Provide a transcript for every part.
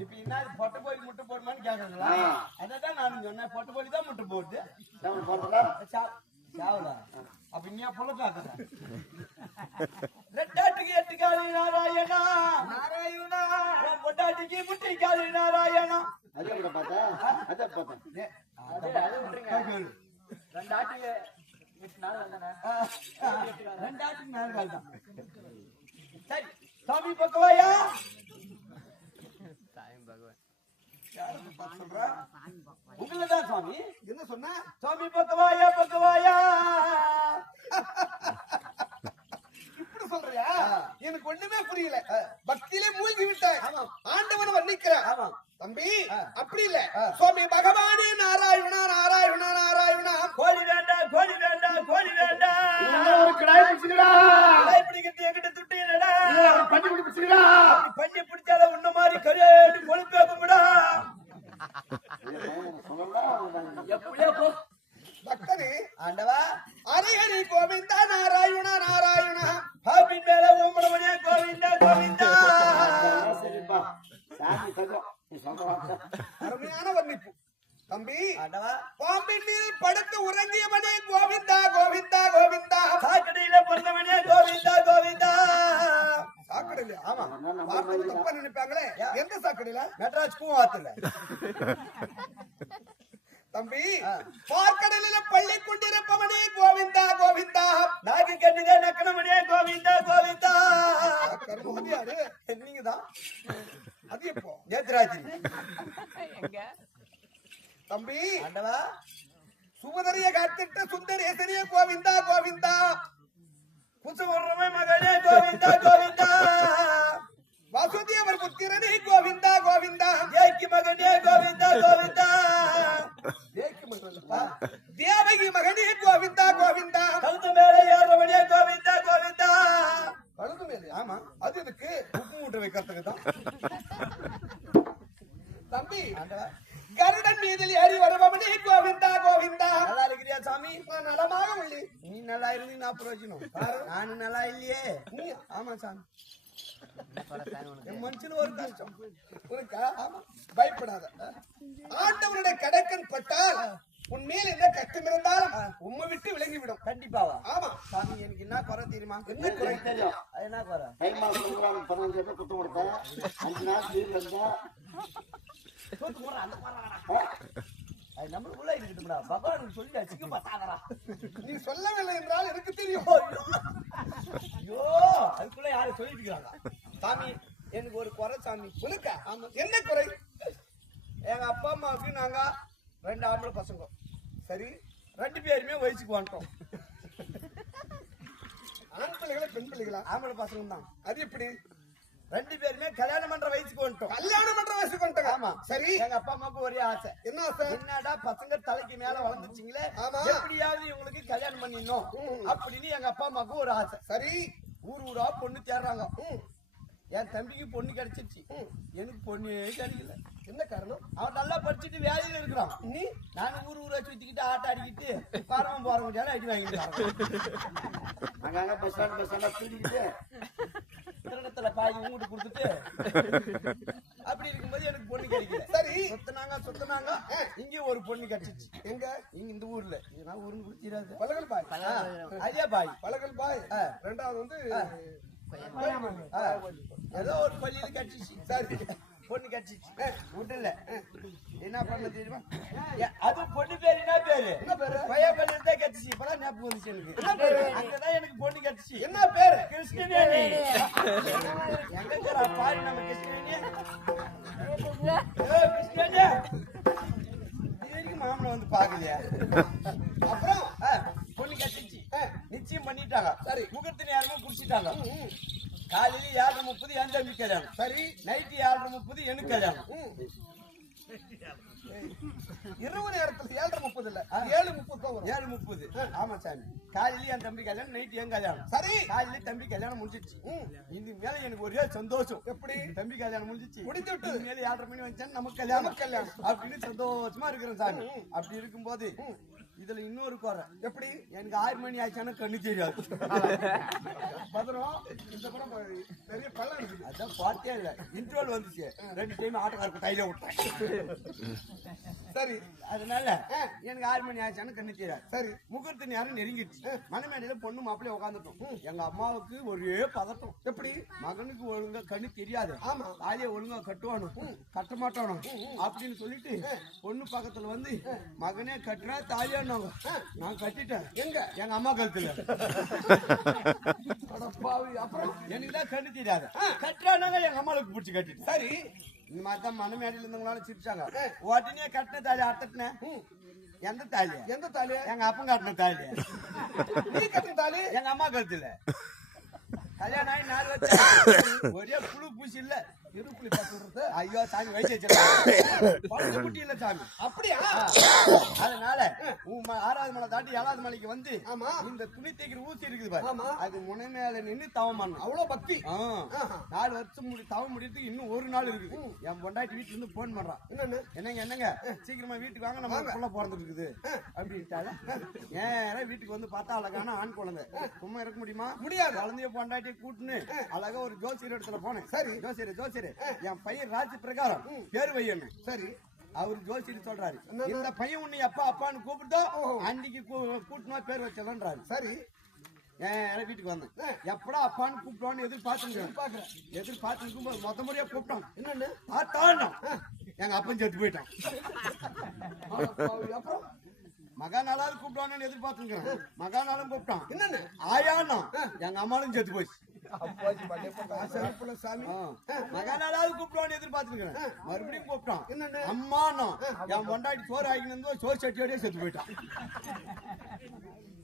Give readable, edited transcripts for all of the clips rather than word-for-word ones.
இப்ப என்ன பொட்டை போய் முட்டை போடுமான்னு கேக்குறீங்களா? அதான் நான் சொன்னேன், பொட்டை போய் தான் முட்டை போடுது. சாவலா அப்ப நீ பொல காக்குற ரெட்டாட்டுக்கு 8 காலி நாராயணா நாராயணா பொட்டாட்டிக்கு முட்டை காலி நாராயணா. அதே கூட பார்த்தா அத பார்த்தா அது விட்டுருங்க. 2 ஆட்டுக்கு 8 நாள் வந்தானே 2 ஆட்டுக்கு 4 கால் தான். சரி சாமி பக்கவாயா சாமி பகவான் உங்களதான் சாமி என்ன சொன்ன? சாமி பக்கவாயா பக்கவாயா இப்படி சொல்றியா? எனக்கு ஒண்ணுமே புரியல. பக்தியிலே மூழ்கி விட்டாய். ஆண்டவன் வர்ணிக்கிறான். தம்பி அப்படி இல்ல. சுவாமி பகவானே நாராயணா நாராயணா நாராயணா. கோழி வேண்டாம் கோழி வேண்டாம் கோழி வேண்டாம். ஒரு கடாய் பிடிச்சுடா. கடாய் பிடிக்கிறது என்கிட்ட துட்டு இல்லடா. பஞ்சு பிடிச்சுடா. பஞ்சு பிடிச்சால உன்ன மாதிரி கரேடு கொழுப்பே கும்பிடா. எப்படியா போ பக்தனே ஆண்டவா ஹரி கோவிந்தா நாராயணா நாராயணா. ஹாப்பி மேல ஓமனவனே கோவிந்தா கோவிந்தா. சரிப்பா சாமி தகோ நீ சொல்ற அருமையான வர்ணிப்பு. தம்பி ஆண்டவா பாம்பின் மீது படுத்து உறங்கியவனே கோவிந்தா கோவிந்தா கோவிந்தா. சாக்கடையில பிறந்தவனே கோவிந்தா கோவிந்தா. சாக்கடையில ஆமா பார்த்து தப்பா நினைப்பாங்களே. எந்த சாக்கடையில? மெட்ராஸ் கூவாத்துல. தம்பி பார்க்கடலில பள்ளி கொண்டிருப்பவனே கோவிந்தா கோவிந்தா. நாக்கு கண்ணுங்க நக்கணவனே கோவிந்தா கோவிந்தா. கர்மஹதியாரு நீங்கதான். அது எப்போ? நேத்ராஜி எங்க தம்பி ஆண்டவா சுபதரிய காத்திட்ட சுந்தரேசனே கோவிந்தா கோவிந்தா. குசவரமே மகனே கோவிந்தா கோவிந்தா. வாசுதேவர் புத்திரனே கோவிந்தா கோவிந்தா. தேக்கி மகனே கோவிந்தா கோவிந்தா. தேவகி மகனே கோவிந்தா கோவிந்தா. கழுத்து மேல ஏறவனே கோவிந்தா கோவிந்தா. கழுத்து மேலே ஆமா. அது எதுக்கு? உப்பு மூட்டை வைக்கிறதுக்கு தான். தம்பி கருடன் மீதில் ஏறி வருபவனே கோவிந்தா கோவிந்தா. நல்லா இருக்கிறியா சாமி? நான் நலமாக உள்ளே. நீ நல்லா இருந்து நான் பிரயோஜனம். நானும் நல்லா இல்லையே. ஆமா சாமி என் மனுஷனு ஒரு கஷ்டம் உனக்கா? பயப்படாத. ஆண்டவனுடைய கடக்கன் பட்டால் உன் மேல் என்ன கஷ்டம் இருந்தாலும் உம்மை விட்டு விலகிவிடும். கண்டிப்பாவா? ஆமா சாமி எனக்கு என்ன குறை தெரியுமா? என்ன குறை தெரியும்? அது என்ன குறை? தை மாசம் 15 பேர் குத்து கொடுத்தேன். 5 நாள் லீவ் இருந்தா அது நம்மளுக்குள்ள இருக்கட்டும்டா. பகவான் சொல்லி அச்சுக்க பார்த்தாதரா. நீ சொல்லவில்லை என்றால் எனக்கு தெரியும். ஐயோ அதுக்குள்ள யாரும் சொல்லிட்டு இருக்காங்க. சாமி எனக்கு ஒரு குறை சாமி. உனக்கா? என்ன குறை? எங்க அப்பா அம்மாவுக்கு நாங்க 2 ஆம்பளை பசங்க. சரி 2 பேருமே வயசுக்கு வந்துட்டோம். ஆண் பிள்ளைகளா பெண் பிள்ளைகளா? ஆம்பளை பசங்க தான். அது எப்படி? 2 பேருமே கல்யாணம் பண்ற வயசுக்கு வந்துட்டோம். கல்யாணம் பண்ற வயசுக்கு வந்துட்டாங்க. ஆமா சரி எங்க அப்பா அம்மாவுக்கு ஒரே ஆசை. என்ன ஆசை? என்னடா பசங்க தலைக்கு மேல வளர்ந்துச்சிங்களே, ஆமா. எப்படியாவது இவங்களுக்கு கல்யாணம் பண்ணிடணும் அப்படின்னு எங்க அப்பா அம்மாவுக்கு ஒரு ஆசை. சரி ஊர் ஊரா பொண்ணு தேடுறாங்க. என் தம்பிக்கு பொண்ணு கிடைச்சிருச்சு. எனக்கு பொண்ணே கிடைக்கல. என்ன காரணம்? அவன் நல்லா படிச்சுட்டு வேலையில இருக்கிறான். நீ நானும் ஊர் ஊரா சுத்திக்கிட்டு ஆட்ட அடிக்கிட்டு வரவன் போறவங்க அடி வாங்கிட்டு அங்க பஸ் ஸ்டாண்ட் தூக்கிட்டு திருடத்துல பாதி ஊங்கிட்டு கொடுத்துட்டு அப்படி இருக்கும்போது எனக்கு பொண்ணு கிடைக்கல. சரி சுத்தினாங்க இங்க ஒரு பொண்ணு கிடைச்சிச்சு. எங்க? இங்க இந்த ஊர்ல. நான் ஊருன்னு குடிச்சிடாது. பலகல் பாய். அதே பாய். பலகல் பாய். ரெண்டாவது வந்து ஏதோ ஒரு பள்ளியில கிடைச்சிச்சு. சரி பொண்ணு கிடைச்சிச்சு. விடல என்ன பண்ண தெரியுமா? அது பொண்ணு பேரு என்ன பேரு? என்ன பேரு? பையன் பள்ளியில தான் கிடைச்சிச்சு. இப்பதான் ஞாபகம் வந்துச்சு எனக்கு. அங்கதான் எனக்கு பொண்ணு கிடைச்சிச்சு. என்ன பேரு? கிருஷ்ணவேணி. எங்க இருக்கிறா பாரு நம்ம கிருஷ்ணவேணி. கிருஷ்ணவேணி இது வரைக்கும் மாமனை வந்து பாக்கலையா? அப்புறம் பொண்ணு கிடைச்சிச்சு. நிச்சயம் பண்ணிட்டாங்க. சரி முகூர்த்த நேரமா குடிச்சிட்டாங்க. காலையில 7:30 என் தம்பி கல்யாணம். சரி நைட்டு 7:30 எனக்கு கல்யாணம். இரவு நேரத்துல 7:30 இல்ல 7:30 வரும். 7:30 ஆமா சாமி. காலையில என் தம்பி கல்யாணம், நைட்டு என் கல்யாணம். சரி காலையில தம்பி கல்யாணம் முடிஞ்சிச்சு. இது மேல எனக்கு ஒரே சந்தோஷம். எப்படி? தம்பி கல்யாணம் முடிஞ்சிச்சு. முடிஞ்சு விட்டு மேல 7:30 மணி வந்துச்சா நமக்கு கல்யாணம் அப்படின்னு சந்தோஷமா இருக்கிறேன் சாமி. அப்படி இருக்கும்போது இதுல இன்னொரு குறை. எப்படி? எனக்கு 6 மணி ஆச்சான கண்ணு தெரியாது. பதறம் இந்த படம் பெரிய பள்ளம் இருக்குது. பார்த்தே இல்ல இன்ட்ரோல் வந்துச்சு 2 டைம் ஆட்டோக்காரருக்கு கையில விட்டேன். சரி அதனால எனக்கு 6 மணி ஆச்சான்னு கண்ணு தீராது. சரி முகூர்த்த நேரம் நெருங்கிடுச்சு. மணமேடையில பொண்ணு மாப்பிள்ளை உட்காந்துட்டோம். எங்க அம்மாவுக்கு ஒரே பதட்டம். எப்படி மகனுக்கு ஒழுங்கா கண்ணு தெரியாது. ஆமா தாலியை ஒழுங்கா கட்டுவானும் கட்ட மாட்டானும் அப்படின்னு சொல்லிட்டு பொண்ணு பக்கத்துல வந்து மகனே கட்டுறா தாலியானாங்க. நான் கட்டிட்டேன். எங்க அம்மா கழுத்துல. அப்புறம் எனக்கு தான் கண்ணு தெரியாது. கட்டுறானாங்க எங்க அம்மாவுக்கு பிடிச்சி கட்டிட்டு. சரி இந்த மாதிரி தான் மணமேடையில இருந்தவங்களால சிரிச்சாங்க. உடனே கட்டின தாலி அர்த்தத்தின எந்த தாலி? எந்த தாலி? எங்க அப்பன் கட்டின தாலி. நீ கட்டின தாலி எங்க அம்மா கழுத்துல. கல்யாணம் ஆகி 4 வருஷம் ஒரே புழு பூசி இல்ல இருப்புலி பார்த்து ஐயோ சாமி வயசு வச்சிருக்காங்க குட்டி இல்ல சாமி. அப்படியா? அதனால 6வது மலை தாண்டி 7வது மலைக்கு வந்து ஆமா இந்த துணி தைக்கிற ஊசி இருக்குது பாரு. ஆமா அது முனை மேல நின்று தவம் பண்ணணும். அவ்வளவு பக்தி. 4 வருஷம் தவம் முடியறதுக்கு இன்னும் 1 நாள் இருக்குது. என் பொண்டாட்டி வீட்டுல இருந்து போன் பண்றான். என்னங்க சீக்கிரமா வீட்டுக்கு வாங்க, நம்ம புள்ள பிறந்துட்டு இருக்குது அப்படின்ட்டால ஏன் வீட்டுக்கு வந்து பார்த்தா அழகான ஆண் குழந்தை. சும்மா இருக்க முடியுமா? முடியாது. குழந்தைய பொண்டாட்டி கூட்டுன்னு அழகா ஒரு ஜோசியர் இடத்துல போனேன். சரி ஜோசியர் என் பையன் ராஜ் பிரகாரம் பேரு வையன்னு. சரி அவரு ஜோசியர் சொல்றாரு, இந்த பையன் உன்னை அப்பா அப்பான்னு கூப்பிட்டோ அன்னைக்கு கூட்டணும் பேர் வச்சலன்றாரு. சரி வீட்டுக்கு வந்தேன். எப்படா அப்பான்னு கூப்பிட்டோன்னு எதிர்பார்த்துருக்கும் போது மொத்த முறையா கூப்பிட்டோம். என்னன்னு எங்க அப்பன் செத்து போயிட்டான். அப்புறம் மகாநாளாவது கூப்பிடுவானு எதிர்பார்த்துருக்கேன். மகாநாளும் கூப்பிட்டான். என்னன்னு ஆயானா எங்க அம்மாலும் செத்து போச்சு. மகாநாளாவது கூப்பிடுவான்னு எதிர்பார்த்துருக்கேன். மறுபடியும் கூப்பிட்டான். என்னன்னு அம்மானா என் பொண்டாட்டி சோறு ஆகினு சோறு சட்டியோடய செத்து போயிட்டான்.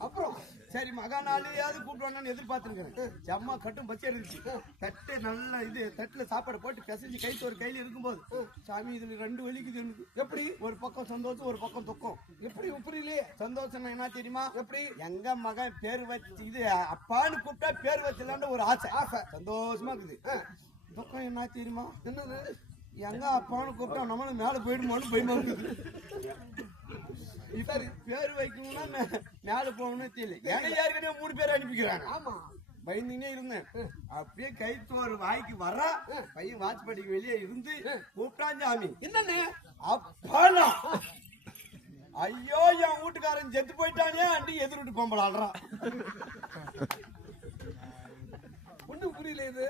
அப்புறம் சரி மகாநாளையாவது கூப்பிடுவானு எதிர்பார்த்துருக்கேன். செம்மா கட்டும் பச்சை இருந்துச்சு. தட்டு நல்ல இது தட்டுல சாப்பாடு போட்டு கசிஞ்சு ஒரு கையில இருக்கும்போது சாமி இதுல 2 வலிக்குது. எப்படி? ஒரு பக்கம் சந்தோஷம் ஒரு பக்கம் துக்கம். எப்படி உப்புரிலே சந்தோஷம் என்ன தெரியுமா? எப்படி? எங்க மகன் பேர் வச்சு இது அப்பான்னு கூப்பிட்டா பேர் வச்சலான்னு ஒரு ஆசை சந்தோஷமா இருக்குது. துக்கம் என்ன தெரியுமா? என்னது? எங்க அப்பான்னு கூப்பிட்டா நம்மளும் மேல போயிடுமோன்னு பயமா இருக்குது. சரி பேர் வைக்கணும்னா மேல போகணும்னு தெரியல. ஏன்னா யாருக்கிட்டே 3 பேர் அனுப்பிக்கிறாங்க. ஆமா பயந்துனே இருந்தேன். அப்படியே கைத்தோறு வாய்க்கு வர பையன் வாட்ச்படிக்கு வெளியே இருந்து கூப்பிட்டான். சாமி என்னன்னு அப்பானா ஐயோ என் வீட்டுக்காரன் செத்து போயிட்டானே அண்டி எதிர்விட்டு பொம்பளாடுறான். ஒண்ணும் புரியல. இது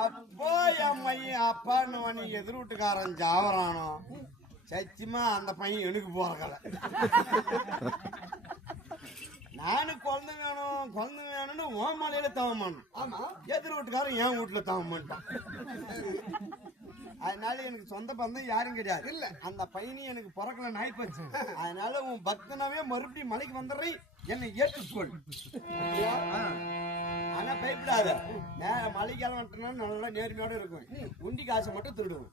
எப்போ என் பையன் அப்பான்னு எதிர் வீட்டுக்காரன் ஜாவரானோ சத்தியமா அந்த பையன் எனக்கு போறக்கல. நானும் குழந்தை வேணும்னு உன் மலையில தவமானு. ஆமா எதிர் வீட்டுக்காரன் என் வீட்டுல தவம் பண்ணிட்டான். அதனால எனக்கு சொந்த பந்தம் யாரும் கிடையாது. இல்ல அந்த பையனையும் எனக்கு பிறக்கல நாய் போச்சு. அதனால உன் பக்தனாவே மறுபடியும் மலைக்கு வந்துடுறேன், என்னை ஏற்றுக்கொள். ஆனா பயப்படாத, மலைக்காலம் வந்துட்டோம்னா நல்லா நேர்மையோட இருக்கும். உண்டி காசை மட்டும் திருடுவோம்.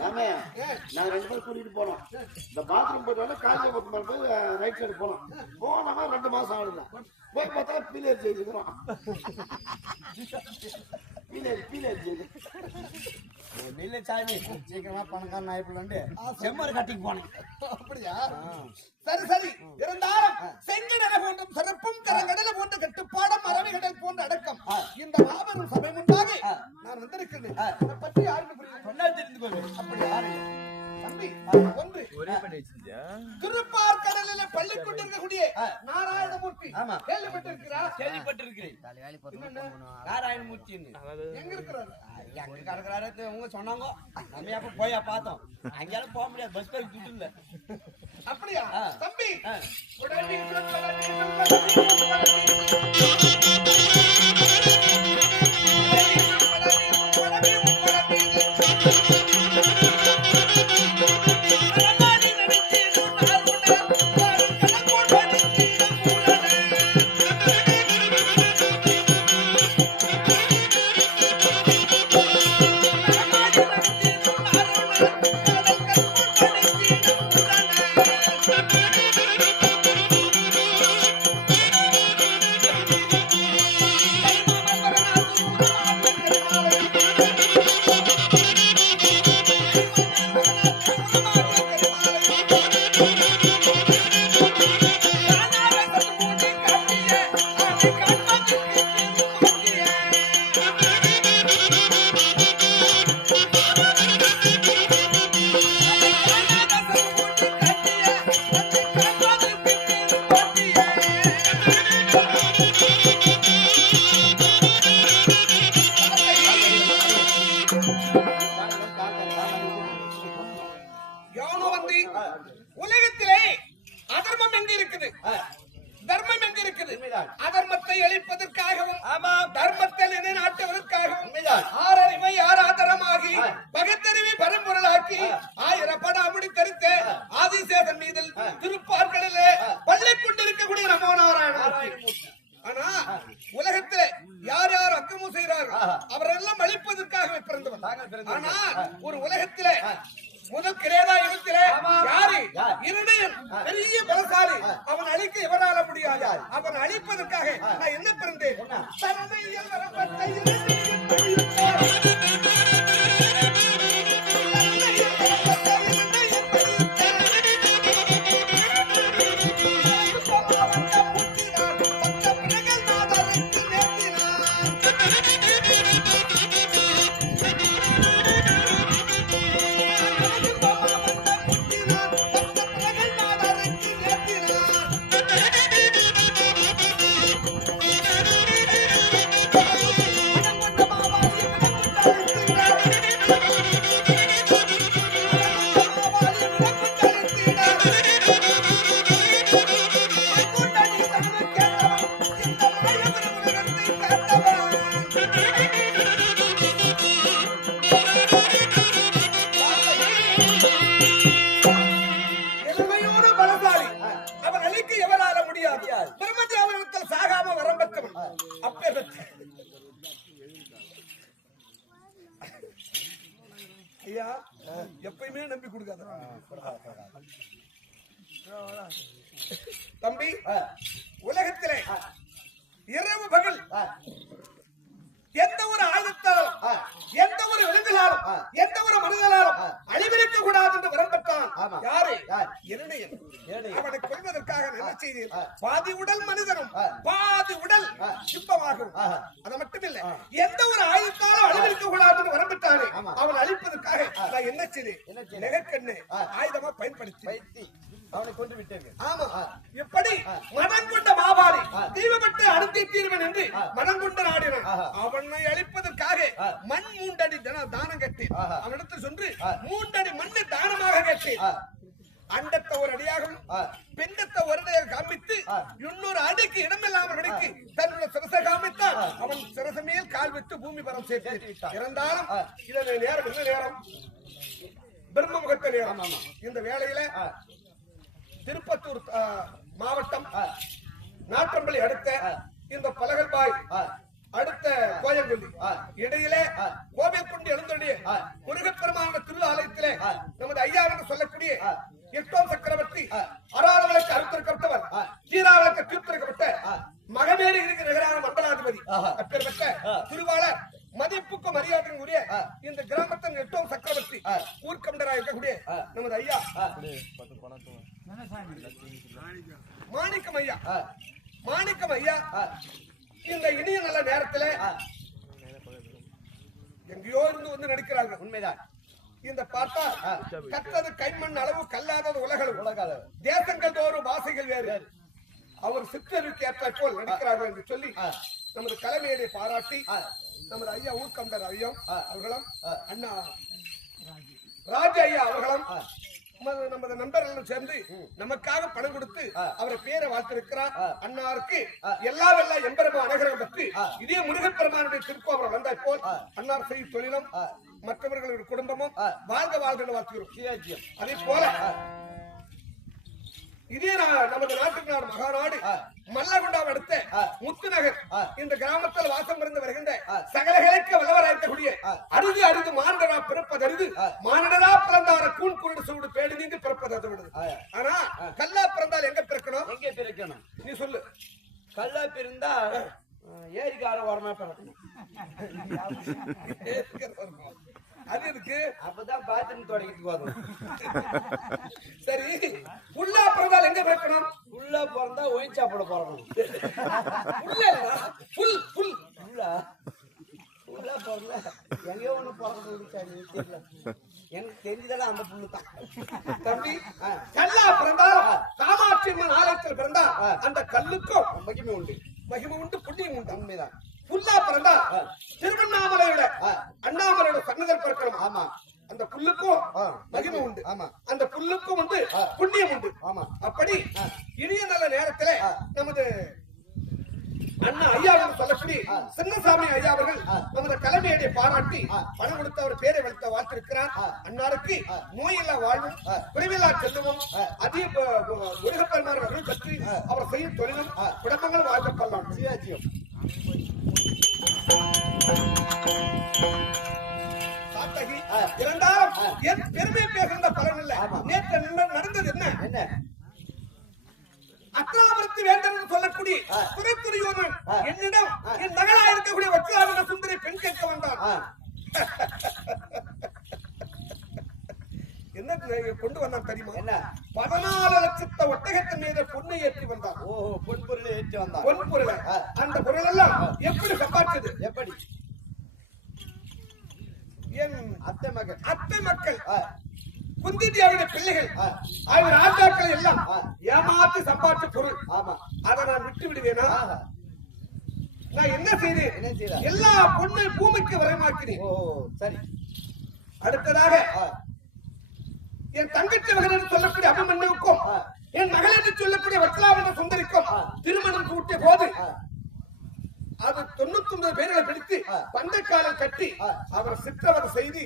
நாங்க 2 பேரும் கூட்டிட்டு போனோம். இந்த பாத்ரூம் போயிட்டு காலையில போய் ரைட் சைடு போனோமா 2 மாசம் ஆகுது. போய் பார்த்தா பீலேஜ் செய்துக்கிறோம். சீக்கிரமா பணக்காரன் ஆயிப்பலான்ட்டு செம்மர் கட்டிக்கு போனேன். அப்படியா? சரி சரி இருந்தாலும் செங்கடலை போன்ற சிறப்பும் கரங்கடலை போன்ற கட்டுப்பாடும் அரபிகடல் போன்ற அடக்கம் இந்த மாபெரும் சபை முன்பாக நான் வந்திருக்கிறேன். இதை பற்றி யாருக்கு புரியும்? சொன்னால் தெரிந்து கொள்வேன். அப்படி யாரு தம்பி? ஒன்று திருப்பார் கடலில் பள்ளி கொண்டிருக்கக்கூடிய நாராயணமூர்த்தி கேள்விப்பட்டிருக்கிறா? கேள்விப்பட்டிருக்கிறேன். நாராயணமூர்த்தி எங்க இருக்கிறாரு? எங்க கிடக்குறாரு உங்க சொன்னாங்க. நம்ம எப்ப போயா பார்த்தோம். அங்கெல்லாம் போக முடியாது, பஸ் பேர் துட்டு இல்ல. அப்படியா தம்பி? அதர்மத்தை அழிப்பதற்காகவும் தர்மத்தை நிலைநாட்டுவதற்காகவும் ஆறறிவை ஆராதரமாகி பகத்தறிவை பரம்பொருளாக்கி 1000 பட அமுடி தரித்த ஆதிசேஷன் மீதில் திருப்பார்களிலே பள்ளி கொண்டிருக்கக்கூடிய நமோ நாராயணமூர்த்தி. ஆனா உலகத்துல யார் யார் அக்கமும் செய்கிறார்கள் அவரெல்லாம் அழிப்பதற்காக பிறந்தவன். ஆனா ஒரு உலகத்திலே முதல் கிரேதா யுகத்திலே யாரு இருடையன் பெரிய பலசாலி, அவன் அழிக்க இவரால முடியாது. அவன் அழிப்பதற்காக நான் என்ன பிறந்தேன்? சரணையில் வரப்பட்ட எப்பயுமே நம்பி கொடுக்காத தம்பி. உலகத்திலே இரவு பகல் எந்த ஒரு ஆயுதத்தாலும் எந்த ஒரு விலங்குகளாலும் எந்த ஒரு மனிதனாலும் அழிவிருக்க கூடாது என்று வரம் பெற்றான். யாரு? இரணியன். அவனை கொள்வதற்காக என்ன செய்தேன்? பாதி உடல் மனிதனும் பாதி உடல் சிம்பமாகும். அது மட்டுமில்லை, எந்த ஒரு ஆயுதத்தாலும் அழிவிருக்க கூடாது என்று வரம் பெற்றானே அவன் அழிப்பதற்காக நான் என்ன செய்தேன்? நெகக்கண்ணு ஆயுதமா பயன்படுத்தி அவனை கொண்டு விட்டேன். ஆமா, எப்படி மனம் கொண்ட மாபாரி தீவப்பட்டு அறுத்தி தீர்வன் என்று மனம் கொண்டு நாடினான். அவனை அழிப்பதற்காக மண் 3 அடி தானம் கேட்டேன். அவனிடத்தில் சென்று 3 அடி மண்ணை தானமாக கேட்டேன். அண்டத்தை ஒரு அடியாகவும் பெண்டத்தை ஒரு அடியாக காமித்து 200 அடிக்கு இடமில்லாமல் அடிக்கு தன்னுடைய சிரசை காமித்தான். அவன் சிரச மேல் கால் வைத்து பூமி பரம் சேர்த்து இருந்தாலும் இதன் நேரம் என்ன நேரம்? பிரம்ம முகத்த நேரம். இந்த வேளையில திருப்பத்தூர் மாவட்டம் நாற்றம்பள்ளி அடுத்த இந்த பலகல்பாய் அடுத்த கோயங்குடி இடையிலே கோவில் கொண்டு எழுந்தொழிய முருகப்பெருமான திருஆலயத்திலே நமது ஐயா என்று சொல்லக்கூடிய 8ஆம் சக்கரவர்த்தி அராரவளுக்கு அறுத்திருக்கப்பட்டவர், சீராவளுக்கு தீர்த்திருக்கப்பட்ட மகமேறி இருக்கிற நகரான மண்டலாதிபதி அப்பேற்பட்ட திருவாளர் மதிப்புக்கு மரியாதையும் உரிய இந்த கிராமத்தின் 8ஆம் சக்கரவர்த்தி ஊர்கண்டராக இருக்கக்கூடிய நமது ஐயா மாணிக்கம் ஐயா இந்த இனிய நல்ல நேரத்தில் எங்கேயோ இருந்து வந்து நடிக்கிறார்கள். உண்மைதான். இந்த பார்த்தா கற்றது கைமண் அளவு கல்லாதது உலகளவு தேசங்கள் தோறும் வாசைகள் வேறு. அவர் சிற்றறிவுக்கு ஏற்ற போல் நடிக்கிறார்கள் என்று சொல்லி நமது கலைமையை பாராட்டி நமது ஐயா ஊர்கண்டர் ஐயம் அவர்களும் அண்ணா ராஜ ஐயா அவர்களும் நமது நண்பர்களும் சேர்ந்து நமக்காக பணம் கொடுத்து அவரை பேரை வாழ்த்திருக்கிறார். அன்னாருக்கு எல்லா எம்பெருமா அனுகிரகம் பற்றி இதே முருகப்பெருமானுடைய திருக்கோபுரம் வந்தாய் போல் அன்னார் செய்யும் தொழிலும் மற்றவர்களுடைய குடும்பமும் வாழ்க வாழ்க வாழ்த்துகிறோம். அதே போல இதே நமது நாட்டுக்கு நாடு மகாநாடு மல்லகுண்டாவை அடுத்த முத்துநகர் இந்த கிராமத்தில் வாசம் இருந்து வருகின்ற சகலகளுக்கு வல்லவராயிருக்கக்கூடிய அரிது மானிடரா பிறப்பது அரிது. மானிடரா பிறந்தார கூண் குருடு சூடு பேடு நீங்க பிறப்பது அது விடுது. ஆனா கல்லா பிறந்தால் எங்க பிறக்கணும்? நீ சொல்லு. கல்லா பிறந்தா ஏரிக்கார வரமா பிறக்கணும். அது இருக்கு. அப்பதான் பாத்ரூம் தொடங்கிட்டு வரும். சரி, புல்லா பிறந்தால் எங்க பிறக்கணும்? புல்லா பிறந்தா ஒயின் சாப்பிட போறோம். புல்லா பிறந்தா எங்கேயோ ஒண்ணு பிறந்து எனக்கு தெரிஞ்சதெல்லாம் அந்த புல்லு தான். தம்பி, கல்லா பிறந்தால் காமாட்சி அம்மன் ஆலயத்தில் பிறந்தா அந்த கல்லுக்கும் மகிமை உண்டு புண்ணியம் உண்டு. உண்மைதான். புல்லா பிறந்தா திருவண்ணாமலையோட அண்ணாமலையோட சன்னதர் பிறக்கணும். ஆமா, அந்த புல்லுக்கும் மகிமை உண்டு. ஆமா, அந்த புல்லுக்கும் புண்ணியம் உண்டு. ஆமா, அப்படி இனிய நல்ல நேரத்துல நமது சொல்லக்கூடிய சின்னசாமி ஐயா அவர்கள் நமது கலைமையை பாராட்டி பணம் கொடுத்து அவர் பேரை வளர்த்த வாழ்த்திருக்கிறார். அன்னாருக்கு நோயில்லா வாழ்வும் குறைவில்லா செல்வமும் அதிக முருகப்பெருமான் அவர்கள் பற்றி அவர் செய்யும் தொழிலும் குடும்பங்கள் வாழ்க்கப்படலாம். சிவாஜியம் இரண்டாயிரம் என் பெருமை பேசுகின்ற பலன் இல்லை. நேற்று நடந்தது என்ன? அக்ராபுரத்து வேந்தன் சொல்லக்கூடிய துறைத்துறையோனன் என்னிடம் என் மகளா இருக்கக்கூடிய வச்சிராஜ சுந்தரி பெண் கேட்க வந்தான். என்ன கொண்டு வந்தான் தெரியுமா? என்ன 14 லட்சத்தை ஒட்டகத்தின் மீது பொண்ணை ஏற்றி வந்தான். ஓ, பொன் பொருளை ஏற்றி வந்தான். பொன் பொருள். அந்த பொருள் எல்லாம் எப்படி சம்பாதிச்சது? எப்படி? என் அத்தை மக்கள் குந்தி தேவியுடைய பிள்ளைகள் அவர் ராஜாக்கள் எல்லாம் ஏமாத்தி சம்பாதிச்ச பொருள். அதை நான் விட்டு விடுவேனா? நான் என்ன செய்தேன்? எல்லா பொண்ணை பூமிக்கு வரமாக்கினேன். சரி. அடுத்ததாக என் தங்கச்சி மகன் என்று சொல்லக்கூடிய அபிமன்யுவுக்கும் என் மகள் என்று சொல்லக்கூடிய வட்சலாபன சுந்தரிக்கும் திருமணம் கூட்டிய போது அது 99 பேர்களை பிடித்து பந்தக்காலில் கட்டி அவர் சிற்றவதை செய்து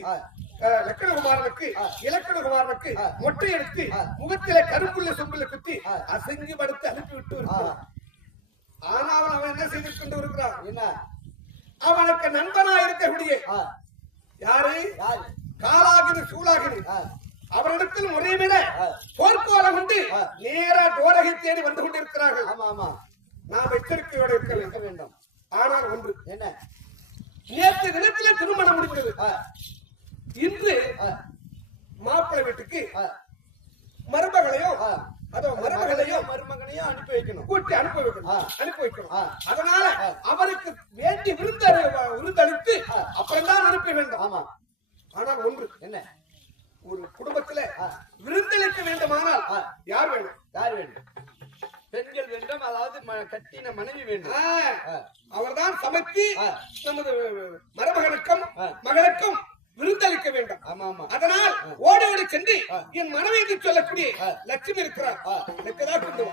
லக்கணகுமாரனுக்கு இலக்கணகுமாரனுக்கு மொட்டை எடுத்து முகத்திலே கருப்புள்ள சொம்புல குத்தி அசைஞ்சு படுத்து அனுப்பிவிட்டு இருக்கிறார். ஆனால் அவன் என்ன செய்து கொண்டு இருக்கிறான்? என்ன? அவனுக்கு நண்பனா இருக்கக்கூடிய யாரு? காலாகினி சூளாகினி அவரிடத்தில் முறையிட போர்க்கோலம் உண்டு நேரா தோரகை தேடி வந்து கொண்டிருக்கிறார்கள். நாம் எச்சரிக்கையோடு இருக்க வேண்டும். ஆனால் ஒன்று என்ன? நேற்று தினத்திலே திருமணம் முடிந்தது. இன்று மாப்பிள்ளை வீட்டுக்கு மருமகளையும் மருமகனையும் அனுப்பி வைக்கணும். கூட்டி அனுப்பி வைக்கணும். அதனால அவருக்கு வேண்டி விருந்தளித்து அப்புறம் தான் அனுப்ப வேண்டும். ஆனால் ஒன்று என்ன? ஒரு குடும்பத்துல விருந்தளிக்க வேண்டுமானால் யார் வேணும்? பெண்கள் வேண்டும். அதாவது கட்டின மனைவி வேண்டும். அவர்தான் சமைத்து நமது மருமகனுக்கும் மகளுக்கும் விருந்தளிக்க வேண்டும். அதனால் ஓடி ஓடி சென்று என் மனைவி என்று சொல்லக்கூடிய லட்சுமி இருக்கிறார். கொண்டு